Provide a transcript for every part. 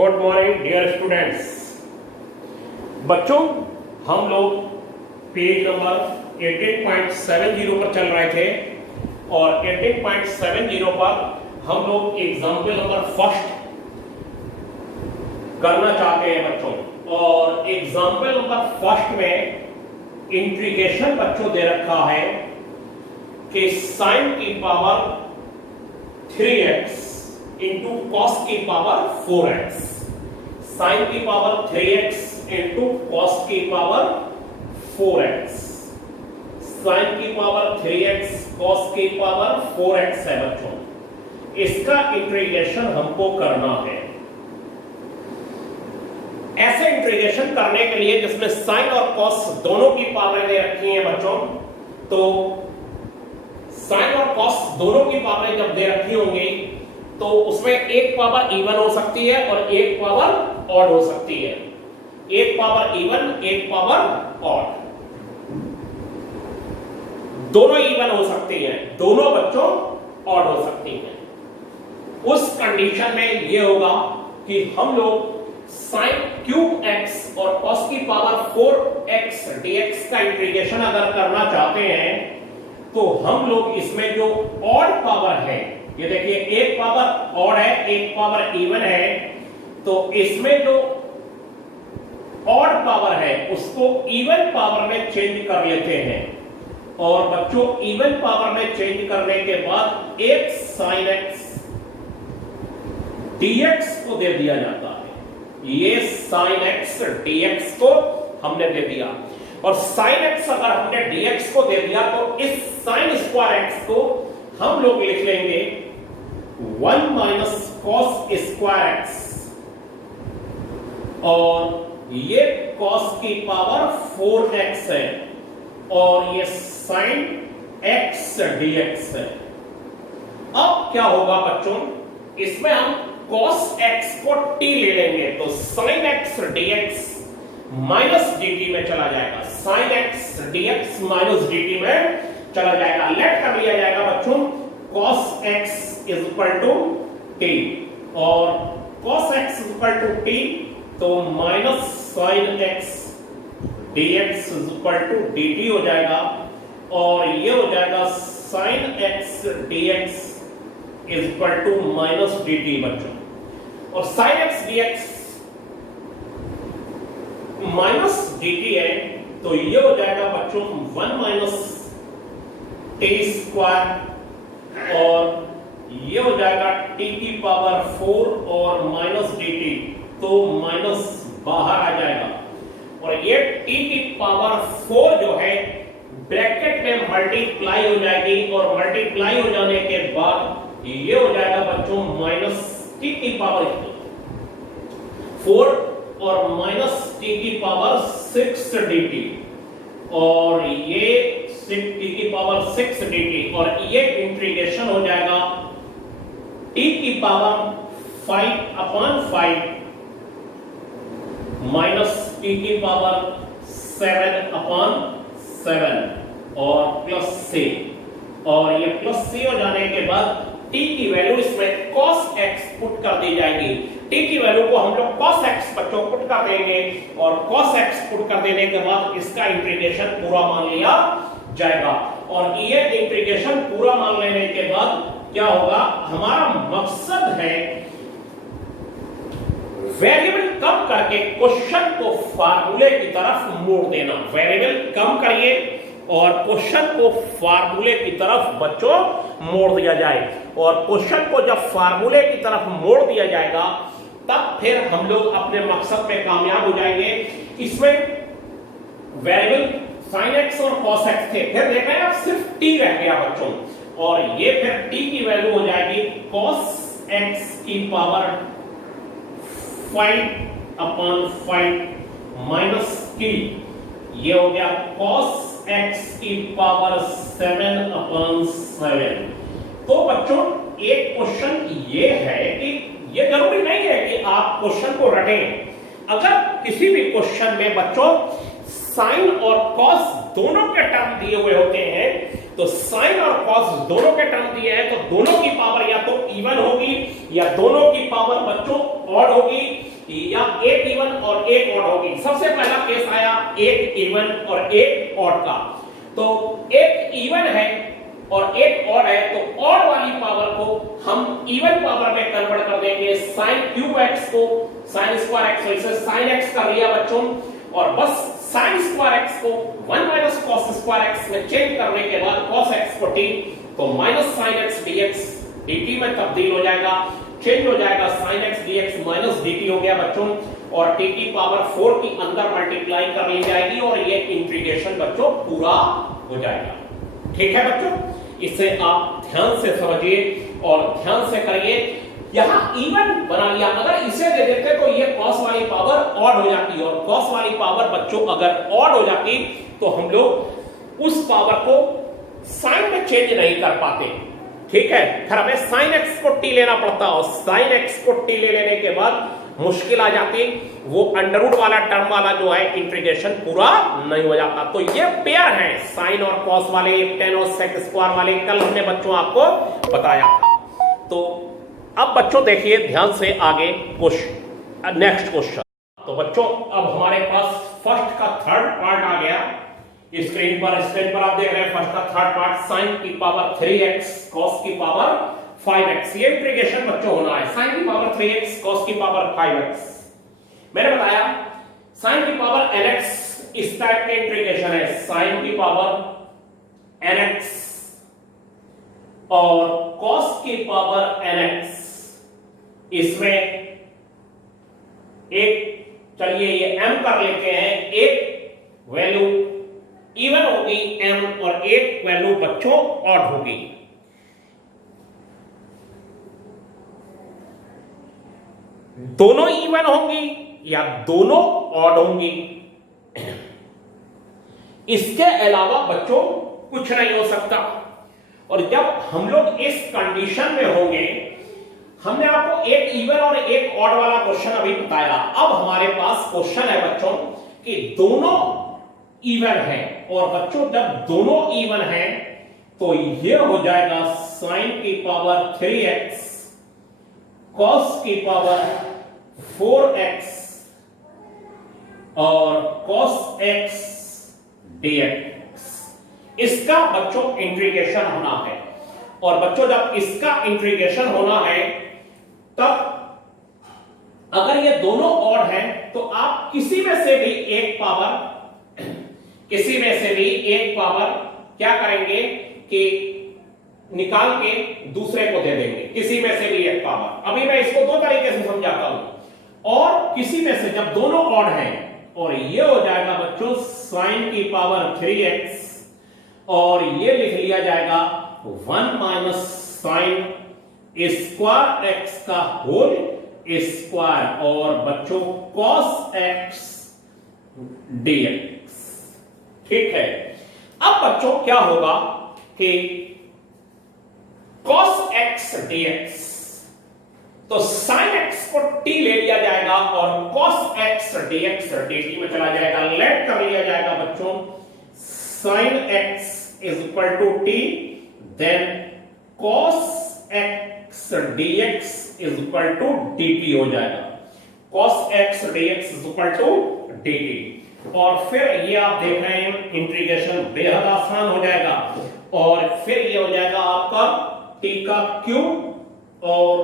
Good morning dear students. बच्चों, हम लोग पेज नंबर 18.70 पर चल रहे थे और 18.70 पर हम लोग एग्जाम्पल नंबर फर्स्ट करना चाहते हैं बच्चों। और एग्जाम्पल नंबर फर्स्ट में इंटीग्रेशन बच्चों दे रखा है कि साइन की पावर 3x इंटू कॉस की पावर 4x, साइन की पावर 3x इंटू कॉस की पावर 4x, साइन की पावर 3x कॉस की पावर 4x है बच्चों। इसका इंटीग्रेशन हमको करना है। ऐसे इंटीग्रेशन करने के लिए जिसमें साइन और कॉस दोनों की पावर दे रखी है बच्चों, तो साइन और कॉस दोनों की पावर जब दे रखी होंगी तो उसमें एक पावर इवन हो सकती है और एक पावर ऑड हो सकती है। एक पावर इवन, एक पावर ऑड, दोनों इवन हो सकती हैं, दोनों बच्चों ऑड हो सकती हैं। उस कंडीशन में यह होगा कि हम लोग साइन क्यूब एक्स और कॉस की पावर 4x dx का इंटीग्रेशन अगर करना चाहते हैं तो हम लोग इसमें जो ऑड पावर है, ये देखिए एक पावर ऑड है, एक पावर इवन है, तो इसमें जो ऑड पावर है उसको इवन पावर में चेंज कर लेते हैं। और बच्चों, इवन पावर में चेंज करने के बाद एक साइन एक्स dx को दे दिया जाता है। ये साइन एक्स dx को हमने दे दिया और साइन एक्स अगर हमने dx को दे दिया तो इस साइन स्क्वायर एक्स को हम लोग लिख लेंगे 1 माइनस कॉस स्क्वायर एक्स, और ये कॉस की पावर 4x है और ये साइन x dx है। अब क्या होगा बच्चों, इसमें हम cos x को t ले लेंगे तो sin x dx minus dt में चला जाएगा, sin x dx minus dt में चला जाएगा। लेट कर लिया जाएगा बच्चों cos x is equal to t, और cos x is equal to t तो minus sin x dx is equal to dt हो जाएगा, और ये हो जाएगा sin x dx is equal to minus dt बच्चों। और sin x dx minus dt है तो ये हो जाएगा बच्चों 1 माइनस टी स्क्वायर, और ये हो जाएगा t की पावर 4 और माइनस dt, तो माइनस बाहर आ जाएगा। और ये t की पावर 4 जो है ब्रैकेट में मल्टीप्लाई हो जाएगी, और मल्टीप्लाई हो जाने के बाद ये हो जाएगा बच्चों माइनस t की पावर 4 और माइनस t की पावर 6 dt, और ये 6 t की पावर 6 dt, और ये इंटीग्रेशन हो जाएगा t की पावर 5/5 माइनस t की पावर 7/7 और प्लस c, और ये प्लस c हो जाने के बाद t की वैल्यू इसमें cos x पुट कर दी जाएगी। t की वैल्यू को हम लोग cos x बच्चों पुट कर देंगे, और cos x पुट कर देने के बाद इसका इंटीग्रेशन पूरा मान लिया जाएगा। और ये इंटीग्रेशन पूरा मान लेने के बाद क्या होगा, हमारा मकसद है वेरिएबल कम करके क्वेश्चन को फार्मूले की तरफ मोड़ देना। वेरिएबल कम करिए और क्वेश्चन को फार्मूले की तरफ बच्चों मोड़ दिया जाए, और क्वेश्चन को जब फार्मूले की तरफ मोड़ दिया जाएगा तब फिर हम लोग अपने मकसद पे कामयाब हो जाएंगे। इसमें वेरिएबल sin x और cos x थे, फिर देखा है आप सिर्फ t रह गया बच्चों, और ये फिर t की वैल्यू हो जाएगी cos x की पावर 5/5 माइनस की, ये हो गया cos x की पावर 7/7। तो बच्चों, एक क्वेश्चन ये है कि ये जरूरी नहीं है कि आप क्वेश्चन को रटें। अगर किसी भी क्वेश्चन में बच्चों साइन और कॉस दोनों के टर्म दिए हुए होते हैं, तो साइन और कॉस दोनों के टर्म दिए हैं तो दोनों की पावर या तो इवन होगी या दोनों की पावर बच्चों ऑड होगी। और एक ऑड होगी। सबसे पहला केस आया एक इवन और एक ऑड का। तो एक इवन है और एक ऑड है, तो ऑड वाली पावर को हम इवन पावर में कन्वर्ट कर देंगे। sin क्यूब x को sin स्क्वायर x, इसे sin x कर लिया बच्चों, और बस sin स्क्वायर x को 1 माइनस cos स्क्वायर x में चेंज करने के बाद cos x को t, तो minus sin x dx dt में तब्दील हो जाएगा, चेंज हो जाएगा, sin x dx minus dt हो गया बच्चों, और t की पावर 4 की अंदर मल्टीप्लाई कर ली जाएगी और ये इंटीग्रेशन बच्चों पूरा हो जाएगा। ठीक है बच्चों, इसे आप ध्यान से समझिए और ध्यान से करिए। यहां इवन बना लिया, अगर इसे दे देते तो ये cos वाली पावर ऑड हो जाती, और cos वाली पावर बच्चों अगर ऑड हो जाती तो हम लोग उस पावर को साइन में चेंज नहीं कर पाते। ठीक है, फिर हमें sin x को t लेना पड़ता, और sin x को t ले लेने के बाद मुश्किल आ जाती, वो अंडरवुड वाला टर्म वाला जो है इंटीग्रेशन पूरा नहीं हो जाता। तो ये पेयर है साइन और कॉस वाले, tan और sec स्क्वायर वाले, कल हमने बच्चों आपको बताया था। तो अब बच्चों देखिए ध्यान से आगे क्वेश्चन, नेक्स्ट क्वेश्चन। तो बच्चों अब हमारे पास फर्स्ट का थर्ड पार्ट आ गया स्क्रीन पर आप देख रहे हैं। फर्स्ट का थर्ड पार्ट sin की पावर 3x cos की पावर 5x, ये इंटीग्रेशन बच्चों होना है। sin की पावर 3x cos की पावर 5x, मैंने बताया sin की पावर nx इस टाइप के इंटीग्रेशन है, sin की पावर nx और cos की पावर nx, इसमें एक, चलिए ये m कर लेते हैं, एक वैल्यू इवन होगी m और एक वैल्यू बच्चों ऑड होगी। दोनों इवन होंगी या दोनों ऑड होंगी, इसके अलावा बच्चों कुछ नहीं हो सकता। और जब हम लोग इस कंडीशन में होंगे, हमने आपको एक इवन और एक ऑड वाला क्वेश्चन अभी बताया, अब हमारे पास क्वेश्चन है बच्चों कि दोनों इवन है, और बच्चों जब दोनों इवन है तो ये हो जाएगा sin की पावर 3x cos की पावर 4x और cos x dx, इसका बच्चों इंटीग्रेशन होना है। और बच्चों जब इसका इंटीग्रेशन होना है, तब अगर ये दोनों ऑड है तो आप किसी में से भी एक पावर क्या करेंगे कि निकाल के दूसरे को दे देंगे, किसी में से भी एक पावर। अभी मैं इसको दो तरीके से समझाता हूं। और किसी में से जब दोनों ऑड हैं, और ये हो जाएगा बच्चों sin की पावर 3x, और ये लिख लिया जाएगा 1 माइनस sin स्क्वायर x का होल स्क्वायर, और बच्चों cos x dx। ठीक है, अब बच्चों क्या होगा कि cos x dx, तो sin x को t ले लिया जाएगा और cos x dx dt में चला जाएगा, लेट कर लिया जाएगा बच्चों sin x is equal to t, then cos x dx is equal to dt हो जाएगा, cos x dx is equal to dt। और फिर ये आप देख रहे हैं इंटीग्रेशन बेहद आसान हो जाएगा, और फिर ये हो जाएगा आपका t का क्यूब, और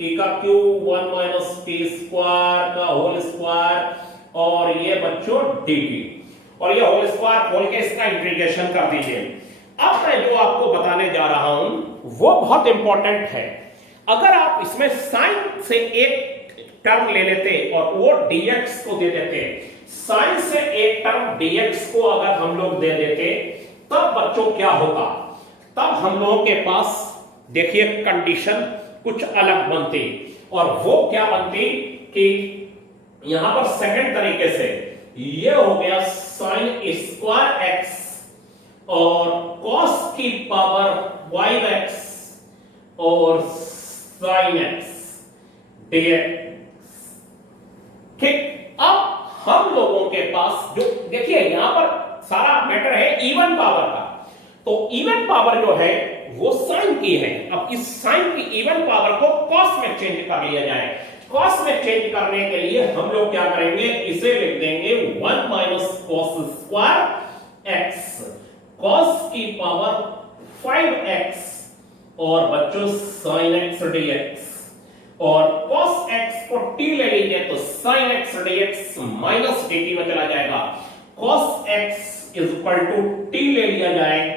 t का क्यूब 1 माइनस t स्क्वायर का होल स्क्वायर, और ये बच्चों dt, और ये होल स्क्वायर खोल के इसका इंटीग्रेशन कर दीजिए। अब मैं जो आपको बताने जा रहा हूं वो बहुत इंपॉर्टेंट है। अगर आप इसमें साइन से एक टर्म ले लेते और वो dx को दे देते, साइन से एक टर्म dx को अगर हम लोग दे देते, तब बच्चों क्या होगा, तब हम लोगों के पास देखिए कंडीशन कुछ अलग बनती, और वो क्या बनती कि यहां पर सेकंड तरीके से ये हो गया sin स्क्वायर x और cos की पावर 5x और sin x dx। ठीक, अब हम लोगों के पास जो देखिए यहां पर सारा मैटर है इवन पावर का, तो इवन पावर जो है वो साइन की है। अब इस साइन की इवन पावर को कॉस में चेंज कर लिया जाए, कॉस में चेंज करने के लिए हम लोग क्या करेंगे, इसे लिख देंगे 1 minus cos square x, cos की पावर 5x और बच्चों sin x dx, और cos x को t ले लीजिए तो sin x dx minus dt में चला जाएगा। cos x is equal to t ले लिया जाए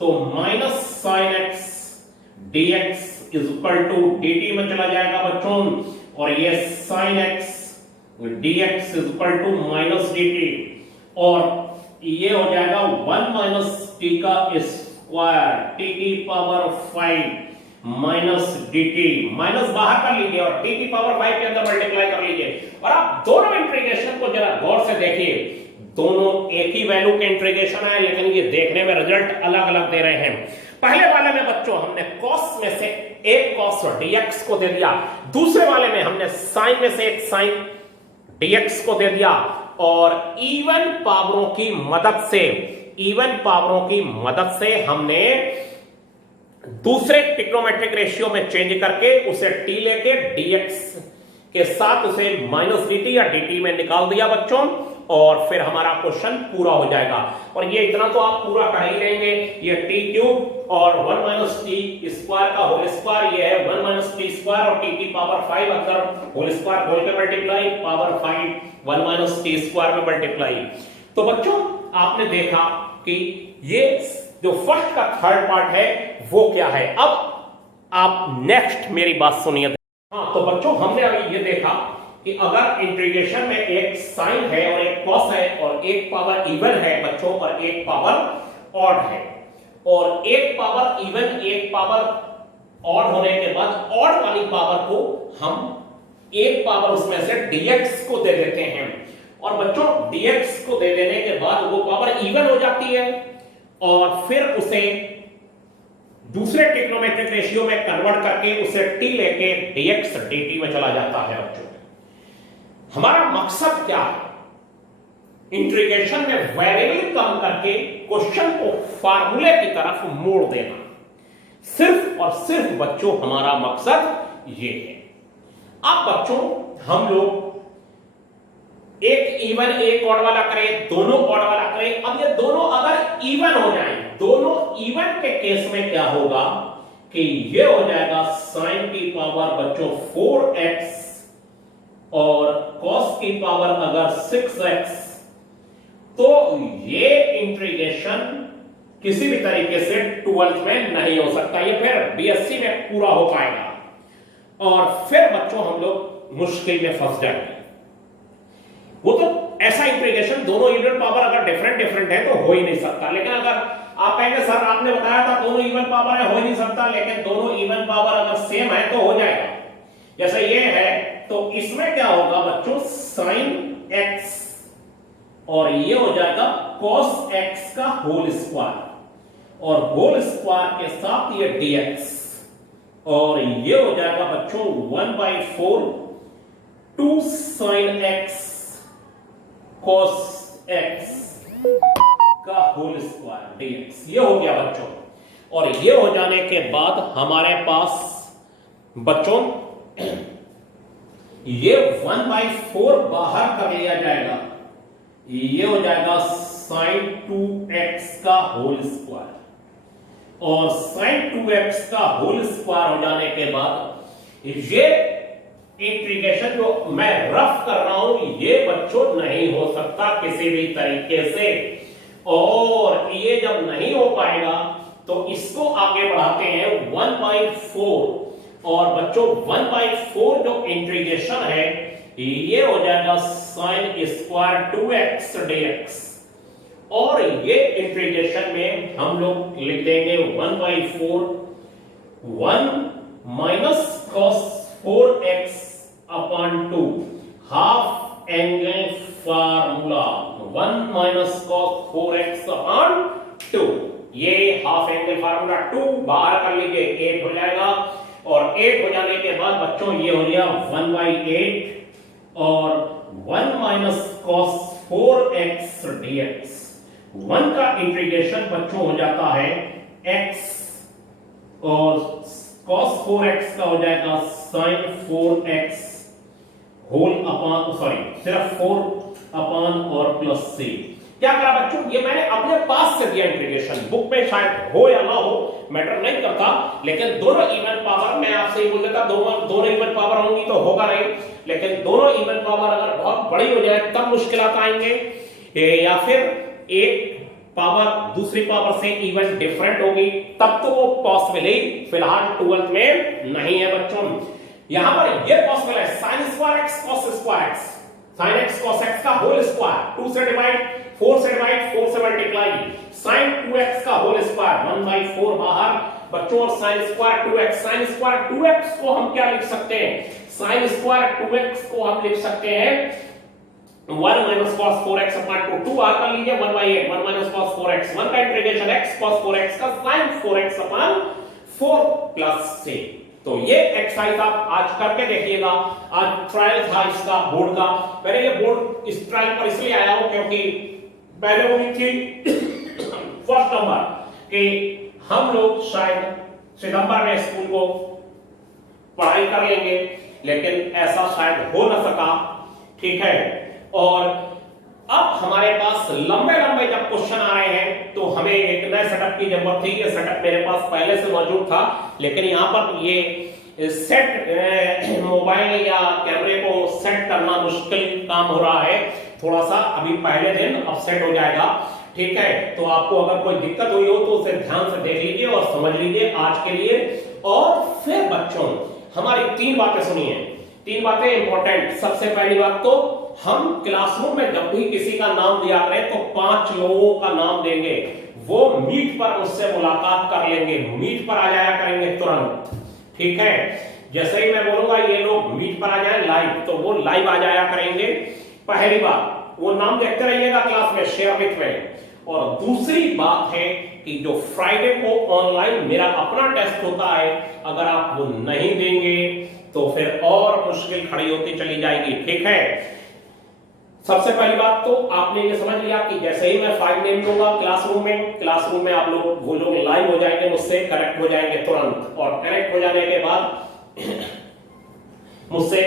तो minus sin x dx is equal to dt में चला जाएगा बच्चों, और ये sin x dx is equal to minus dt, और ये हो जाएगा 1 माइनस t का स्क्वायर t की पावर 5 माइनस dt, माइनस बाहर कर लीजिए और t की पावर 5 के अंदर मल्टीप्लाई कर लीजिए। और आप दोनों इंटीग्रेशन को जरा गौर से देखिए, दोनों एक ही वैल्यू के इंटीग्रेशन है, लेकिन ये देखने में रिजल्ट अलग अलग दे रहे हैं। पहले वाले में बच्चों हमने cos में से एक cos dx को दे दिया, दूसरे वाले में हमने sin में से एक sin dx को दे दिया, और इवन पावरों की मदद से हमने दूसरे ट्रिग्नोमेट्रिक रेशियो में चेंज करके उसे t लेके dx के साथ उसे माइनस dt या dt में निकाल दिया बच्चों, और फिर हमारा क्वेश्चन पूरा हो जाएगा। और ये इतना तो आप पूरा कर ही लेंगे, ये t क्यूब और 1 माइनस टी स्क्वायर का होल स्क्वायर, ये है 1 माइनस टी स्क्वायर और t की पावर 5 अंदर होल स्क्वायर होल के multiply power 5 1 minus T square में मल्टीप्लाई। तो बच्चों आपने देखा कि ये जो फर्स्ट का थर्ड पार्ट है वो क्या है। अब आप नेक्स्ट मेरी बात सुनिए। हाँ, तो बच्चों हमने अभी ये देखा कि अगर इंटीग्रेशन में एक साइन है और एक कॉस है और एक पावर इवन है बच्चों और एक पावर ऑड है, और एक पावर इवन एक पावर ऑड होने के बाद ऑड वाली पावर को हम एक पावर उसमें से dx को दे देते हैं, और बच्चों dx को दे देने के बाद वो पावर इवन हो जाती है, और फिर उसे दूसरे ट्रिग्नोमेट्रिक रेशियो में कन्वर्ट करके उसे t लेके dx dt में चला जाता है। बच्चों हमारा मकसद क्या है, इंटीग्रेशन में वेरिएबल कम करके क्वेश्चन को फार्मूले की तरफ मोड़ देना, सिर्फ और सिर्फ बच्चों हमारा मकसद ये है। अब बच्चों हम लोग एक इवन एक ऑड वाला करें, दोनों ऑड वाला करें। अब ये दोनों अगर इवन हो जाए, दोनों इवन के केस में क्या होगा कि ये हो जाएगा sin की पावर बच्चों 4x और cos की पावर अगर 6x, तो ये इंटीग्रेशन किसी भी तरीके से 12th में नहीं हो सकता, ये फिर बीएससी में पूरा हो पाएगा, और फिर बच्चों हम लोग मुश्किल में फंस जाएंगे। वो तो ऐसा इंटीग्रेशन दोनों इवन पावर अगर डिफरेंट है तो हो ही नहीं सकता। लेकिन अगर आप कहेंगे सर आपने बताया था दोनों इवन पावर है, हो ही नहीं सकता, लेकिन दोनों इवन पावर अगर सेम है तो हो जाएगा। जैसे ये है तो इसमें क्या होगा बच्चों sin x, और ये हो जाएगा cos x का होल स्क्वायर, और होल स्क्वायर के साथ ये dx, और ये हो जाएगा बच्चों 1/4 2 sin x cos x का होल स्क्वायर dx, ये हो गया बच्चों। और ये हो जाने के बाद हमारे पास बच्चों ये 1/4 बाहर कर लिया जाएगा, ये हो जाएगा sin 2x का होल स्क्वायर, और sin 2x का होल स्क्वायर हो जाने के बाद ये इंटीग्रेशन जो मैं रफ कर रहा हूं ये बच्चों नहीं हो सकता किसी भी तरीके से, और ये जब नहीं हो पाएगा तो इसको आगे बढ़ाते हैं 1/4, और बच्चों 1/4 जो इंटीग्रेशन है ये हो जाएगा sin स्क्वायर 2x dx, और ये इंटीग्रेशन में हम लोग लिख देंगे 1/4 1 minus cos 4x upon 2 half angle formula 1 minus cos 4x upon 2, ये हाफ एंगल फार्मूला 2 बाहर कर लीजिए 8 हो जाएगा, और 8 हो जाने के बाद बच्चों ये हो गया 1/8 और 1 माइनस cos 4x dx, 1 का इंटीग्रेशन बच्चों हो जाता है x, और cos 4x का हो जाएगा sin 4x whole upon sorry सिर्फ 4 अपॉन और प्लस c। क्या करा बच्चों, ये मैंने अपने पास से दिया इंटीग्रेशन, बुक में शायद हो या ना हो मैटर नहीं करता, लेकिन दोनों इवन पावर मैं आपसे ये बोल देता, दोनों इवन पावर होंगी तो होगा नहीं, लेकिन दोनों इवन पावर अगर बहुत बड़ी हो जाए तब मुश्किलात आएंगे, या फिर एक पावर दूसरी पावर से इवन डिफरेंट होगी तब तो वो पॉसिबल ही, फिलहाल 12th में नहीं है बच्चों। यहां पर ये पॉसिबल है sin square x cos square x, sin x cos x का होल स्क्वायर 2 से डिवाइड 4 से डिवाइड 4 से मल्टीप्लाई sin 2x का होल स्क्वायर 1/4 बाहर बच्चों, और sin square 2x, sin square 2x को हम क्या लिख सकते हैं, sin स्क्वायर 2x को हम लिख सकते हैं 1 minus cos 4x अपॉन 2 2 आकर लीजिए 1/8 1 minus cos 4x 1 का इंटीग्रेशन x cos 4x का sin 4x upon 4 plus c। तो ये एक्सरसाइज आप आज करके देखिएगा, आज ट्रायल था इसका बोर्ड का। मैंने ये बोर्ड इस ट्रायल पर इसलिए आया हूं क्योंकि पहले हुई थी फर्स्ट नंबर कि हम लोग शायद सितंबर में स्कूल को पढ़ाई कर लेंगे, लेकिन ऐसा शायद हो ना सका, ठीक है। और अब हमारे पास लंबे लंबे जब क्वेश्चन आ रहे हैं तो हमें एक नए सेटअप की जरूरत थी। ये सेटअप मेरे पास पहले से मौजूद था, लेकिन यहाँ पर ये सेट मोबाइल या कैमरे को सेट करना मुश्किल काम हो रहा है थोड़ा सा, अभी पहले दिन अब सेट हो जाएगा, ठीक है। तो आपको अगर कोई दिक्कत हुई हो तो उसे ध्यान से देख लीजिए और समझ लीजिए आज के लिए। और फिर बच्चों हमारी 3 बातें सुनिए, 3 बातें इंपॉर्टेंट। सबसे पहली बात तो हम क्लासरूम में जब भी किसी का नाम दिया करें तो 5 लोगों का नाम देंगे, वो मीट पर उससे मुलाकात कर लेंगे, मीट पर आ जाया करेंगे तुरंत, ठीक है। जैसे ही मैं बोलूंगा ये लोग मीट पर आ जाए लाइव, तो वो लाइव आ जाया करेंगे। पहली बात, वो नाम देखते रहिएगा क्लास में, शेयर विथ में। और दूसरी बात है कि जो फ्राइडे को ऑनलाइन मेरा अपना टेस्ट होता है, अगर आप वो नहीं देंगे तो फिर और मुश्किल खड़ी होती चली जाएगी, ठीक है। सबसे पहली बात तो आपने ये समझ लिया कि जैसे ही मैं 5 नेम दूंगा क्लासरूम में आप लोग वो लोग लाइव हो जाएंगे, मुझसे कनेक्ट हो जाएंगे तुरंत, और कनेक्ट हो जाने के बाद मुझसे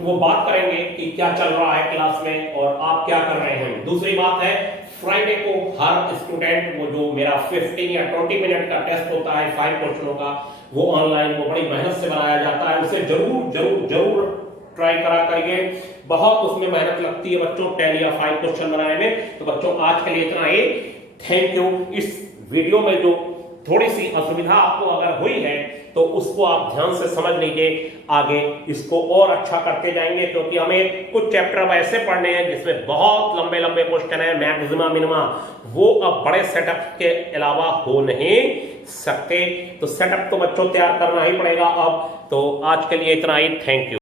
वो बात करेंगे कि क्या चल रहा है क्लास में और आप क्या कर रहे हैं। दूसरी बात है, फ्राइडे को हर स्टूडेंट, वो जो मेरा 15 या 20 मिनट का टेस्ट होता है 5 क्वेश्चनों का, वो ऑनलाइन वो बड़ी मेहनत से बनाया जाता है, उसे जरूर जरूर जरूर ट्राई करा करिए। बहुत उसमें मेहनत लगती है बच्चों 10 या 5 क्वेश्चन बनाने में। तो बच्चों आज के लिए इतना ही, थैंक यू। इस वीडियो में जो थोड़ी सी असुविधा आपको अगर हुई है तो उसको आप ध्यान से समझ लीजिए, आगे इसको और अच्छा करते जाएंगे, क्योंकि हमें कुछ चैप्टर अब ऐसे पढ़ने हैं जिसमें बहुत लंबे लंबे क्वेश्चन है, मैक्सिमा मिनिमा, वो अब बड़े सेटअप के अलावा हो नहीं सकते। तो सेटअप तो बच्चों तैयार करना ही पड़ेगा अब। तो आज के लिए इतना ही, थैंक यू।